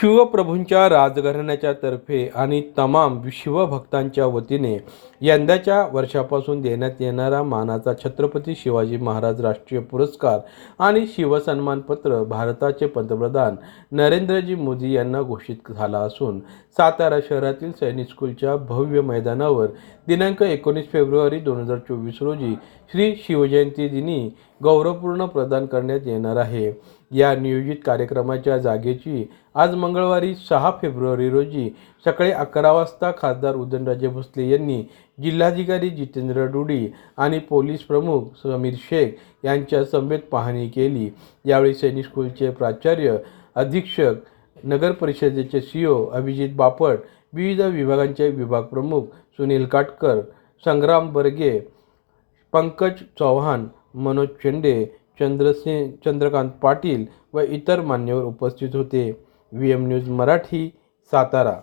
शिवप्रभूंच्या राजघराण्याच्या तर्फे आणि तमाम शिवभक्तांच्या वतीने यंदाच्या वर्षापासून देण्यात येणारा मानाचा छत्रपती शिवाजी महाराज राष्ट्रीय पुरस्कार आणि शिवसन्मानपत्र भारताचे पंतप्रधान नरेंद्रजी मोदी यांना घोषित झाला असून सातारा शहरातील सैनिक स्कूलच्या भव्य मैदानावर दिनांक एकोणीस फेब्रुवारी दोन हजार चोवीस रोजी श्री शिवजयंती दिनी गौरवपूर्ण प्रदान करण्यात येणार आहे. या नियोजित कार्यक्रमाच्या जागेची आज मंगळवारी सहा फेब्रुवारी रोजी सकाळी अकरा वाजता खासदार उदयनराजे भोसले यांनी जिल्हाधिकारी जितेंद्र डुडी आणि पोलीस प्रमुख समीर शेख यांच्या समेत पाहणी केली. यावेळी सैनिक स्कूलचे प्राचार्य अधीक्षक नगर परिषदेचे सीओ अभिजित बापट विविध विभागांचे विभाग प्रमुख सुनील काटकर संग्राम बर्गे पंकज चव्हाण मनोज चेंडे चंद्रसेन चंद्रकांत पाटील व इतर मान्यवर उपस्थित होते. V M news Marathi Satara.